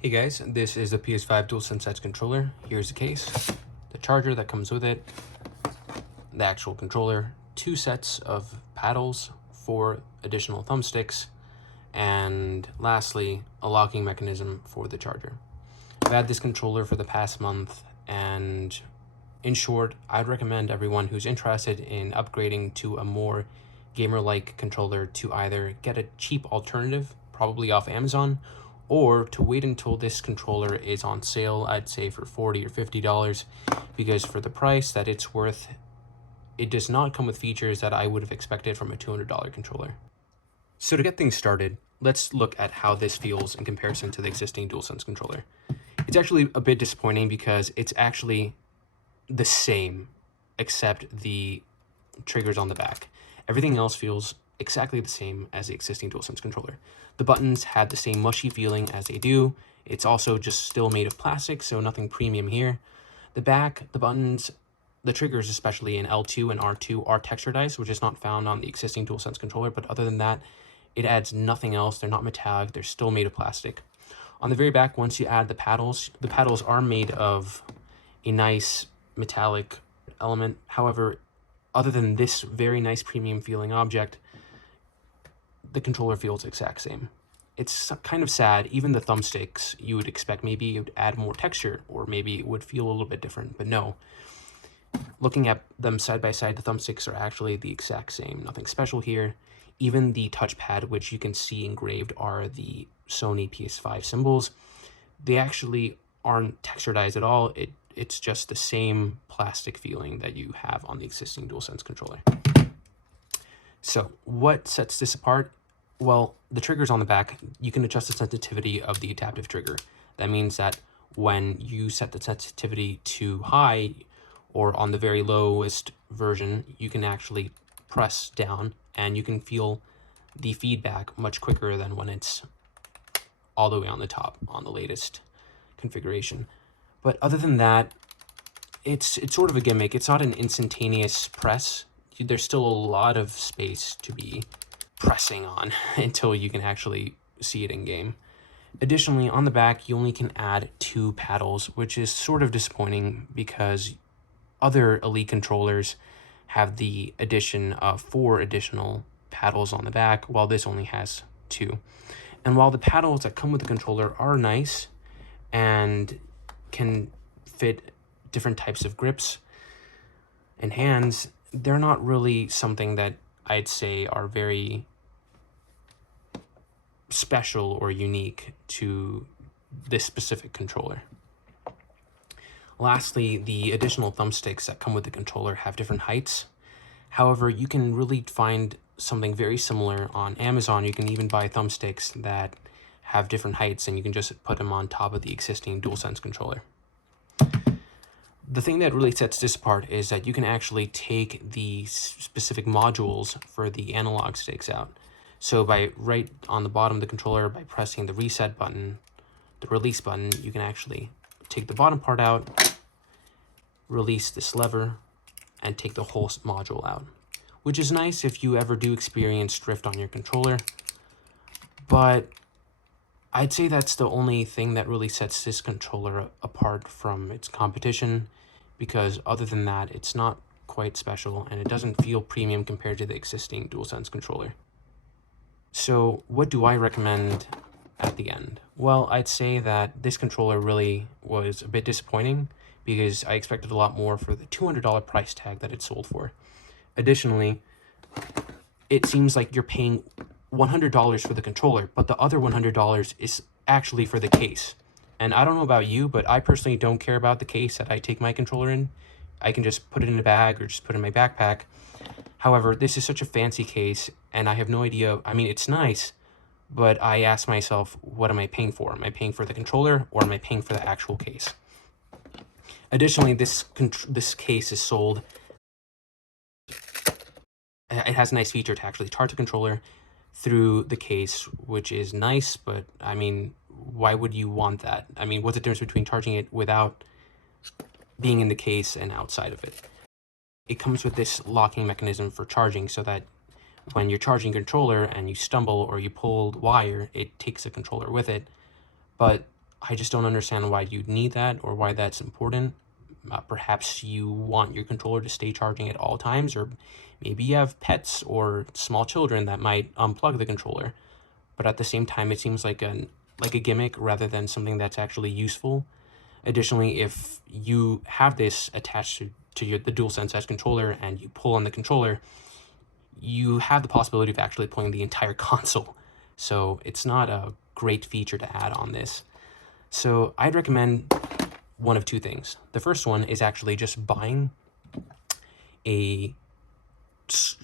Hey guys, this is the PS5 DualSense Edge controller. Here's the case, the charger that comes with it, the actual controller, 2 sets of paddles, 4 additional thumbsticks, and lastly, a locking mechanism for the charger. I've had this controller for the past month, and in short, I'd recommend everyone who's interested in upgrading to a more gamer-like controller to either get a cheap alternative, probably off Amazon, or to wait until this controller is on sale, I'd say for $40 or $50, because for the price that it's worth, it does not come with features that I would have expected from a $200 controller. So to get things started, let's look at how this feels in comparison to the existing DualSense controller. It's actually a bit disappointing because it's actually the same, except the triggers on the back. Everything else feels exactly the same as the existing DualSense controller. The buttons had the same mushy feeling as they do. It's also just still made of plastic, so nothing premium here. The back, the buttons, the triggers, especially in L2 and R2, are texturized, which is not found on the existing DualSense controller, but other than that, it adds nothing else. They're not metallic, they're still made of plastic. On the very back, once you add the paddles are made of a nice metallic element. However, other than this very nice premium feeling object, the controller feels the exact same. It's kind of sad. Even the thumbsticks, you would expect maybe it would add more texture, or maybe it would feel a little bit different, but no. Looking at them side by side, the thumbsticks are actually the exact same. Nothing special here. Even the touchpad, which you can see engraved are the Sony PS5 symbols, they actually aren't texturized at all. It's just the same plastic feeling that you have on the existing DualSense controller. So what sets this apart? Well, the triggers on the back, you can adjust the sensitivity of the adaptive trigger. That means that when you set the sensitivity to high, or on the very lowest version, you can actually press down and you can feel the feedback much quicker than when it's all the way on the top on the latest configuration. But other than that, it's sort of a gimmick. It's not an instantaneous press. There's still a lot of space to be pressing on until you can actually see it in game. Additionally, on the back, you only can add 2 paddles, which is sort of disappointing because other Elite controllers have the addition of 4 additional paddles on the back, while this only has 2. And while the paddles that come with the controller are nice and can fit different types of grips and hands, they're not really something that I'd say are very special or unique to this specific controller. Lastly, the additional thumbsticks that come with the controller have different heights. However, you can really find something very similar on Amazon. You can even buy thumbsticks that have different heights, and you can just put them on top of the existing DualSense controller. The thing that really sets this apart is that you can actually take the specific modules for the analog sticks out. So by right on the bottom of the controller, by pressing the reset button, the release button, you can actually take the bottom part out, release this lever, and take the whole module out, which is nice if you ever do experience drift on your controller. But I'd say that's the only thing that really sets this controller apart from its competition, because other than that, it's not quite special and it doesn't feel premium compared to the existing DualSense controller. So what do I recommend at the end? Well, I'd say that this controller really was a bit disappointing because I expected a lot more for the $200 price tag that it sold for. Additionally, it seems like you're paying $100 for the controller, but the other $100 is actually for the case. And I don't know about you, but I personally don't care about the case that I take my controller in. I can just put it in a bag or just put it in my backpack. However, this is such a fancy case, and I have no idea. I mean, it's nice, but I ask myself, what am I paying for? Am I paying for the controller, or am I paying for the actual case? Additionally, this case is sold. It has a nice feature to actually charge the controller through the case, which is nice, but I mean, why would you want that? I mean, what's the difference between charging it without being in the case and outside of it? It comes with this locking mechanism for charging so that when you're charging your controller and you stumble or you pull wire, it takes the controller with it. But I just don't understand why you'd need that or why that's important. Perhaps you want your controller to stay charging at all times, or maybe you have pets or small children that might unplug the controller. But at the same time, it seems like a gimmick rather than something that's actually useful. Additionally, if you have this attached to the DualSense Edge controller and you pull on the controller, you have the possibility of actually pulling the entire console. So it's not a great feature to add on this. So I'd recommend one of two things. The first one is actually just buying a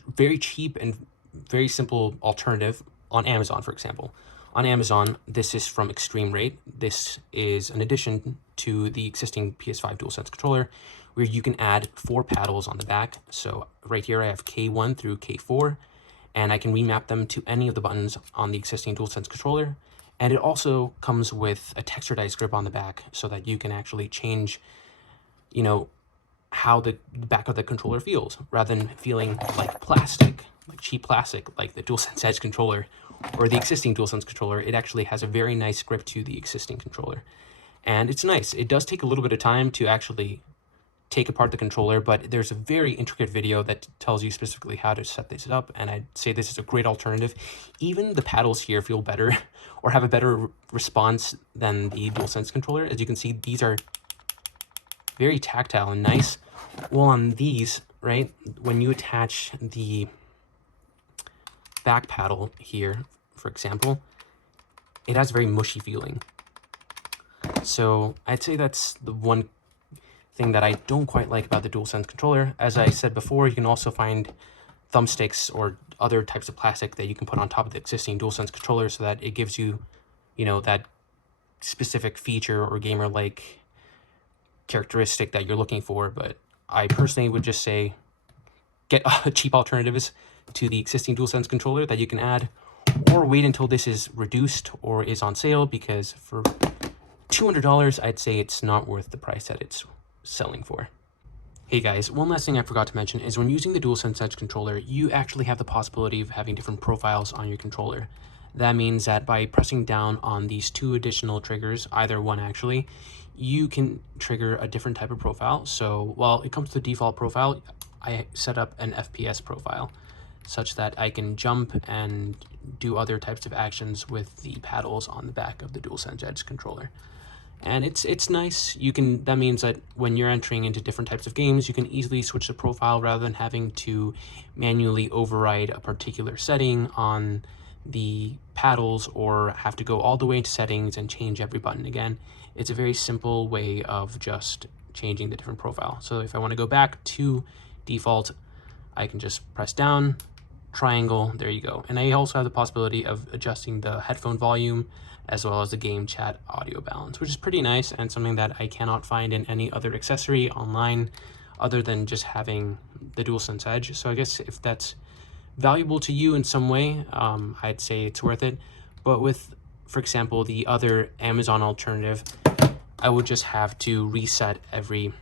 very cheap and very simple alternative on Amazon, for example. On Amazon, this is from Extreme Rate. This is an addition to the existing PS5 DualSense controller where you can add 4 paddles on the back. So right here I have K1 through K4, and I can remap them to any of the buttons on the existing DualSense controller. And it also comes with a texturized grip on the back so that you can actually change, how the back of the controller feels, rather than feeling like plastic, like cheap plastic, like the DualSense Edge controller or the existing DualSense controller. It actually has a very nice grip to the existing controller. And it's nice. It does take a little bit of time to actually take apart the controller, but there's a very intricate video that tells you specifically how to set this up, and I'd say this is a great alternative. Even the paddles here feel better or have a better response than the DualSense controller. As you can see, these are very tactile and nice. Well, on these, right, when you attach the back paddle here, for example, it has a very mushy feeling. So I'd say that's the one thing that I don't quite like about the DualSense controller. As I said before, you can also find thumbsticks or other types of plastic that you can put on top of the existing DualSense controller so that it gives you, that specific feature or gamer-like characteristic that you're looking for. But I personally would just say get cheap alternatives to the existing DualSense controller that you can add, or wait until this is reduced or is on sale, because for $200, I'd say it's not worth the price that it's selling for. Hey guys, one last thing I forgot to mention is when using the DualSense Edge controller, you actually have the possibility of having different profiles on your controller. That means that by pressing down on these 2 additional triggers, either one actually, you can trigger a different type of profile. So while it comes to the default profile, I set up an FPS profile such that I can jump and do other types of actions with the paddles on the back of the DualSense Edge controller. And it's nice. That means that when you're entering into different types of games, you can easily switch the profile rather than having to manually override a particular setting on the paddles or have to go all the way into settings and change every button again. It's a very simple way of just changing the different profile. So if I want to go back to default, I can just press down, triangle, there you go. And I also have the possibility of adjusting the headphone volume as well as the game chat audio balance, which is pretty nice and something that I cannot find in any other accessory online other than just having the DualSense Edge. So I guess if that's valuable to you in some way, I'd say it's worth it. But with, for example, the other Amazon alternative, I would just have to reset every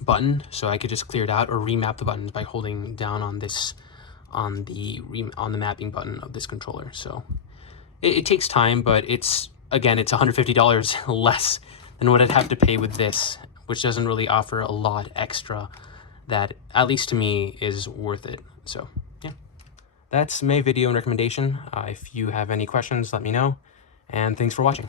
button, so I could just clear it out or remap the buttons by holding down on this on the mapping button of this controller. So it takes time, but it's $150 less than what I'd have to pay with this, which doesn't really offer a lot extra that, at least to me, is worth it. So yeah, that's my video and recommendation. If you have any questions, let me know, and thanks for watching.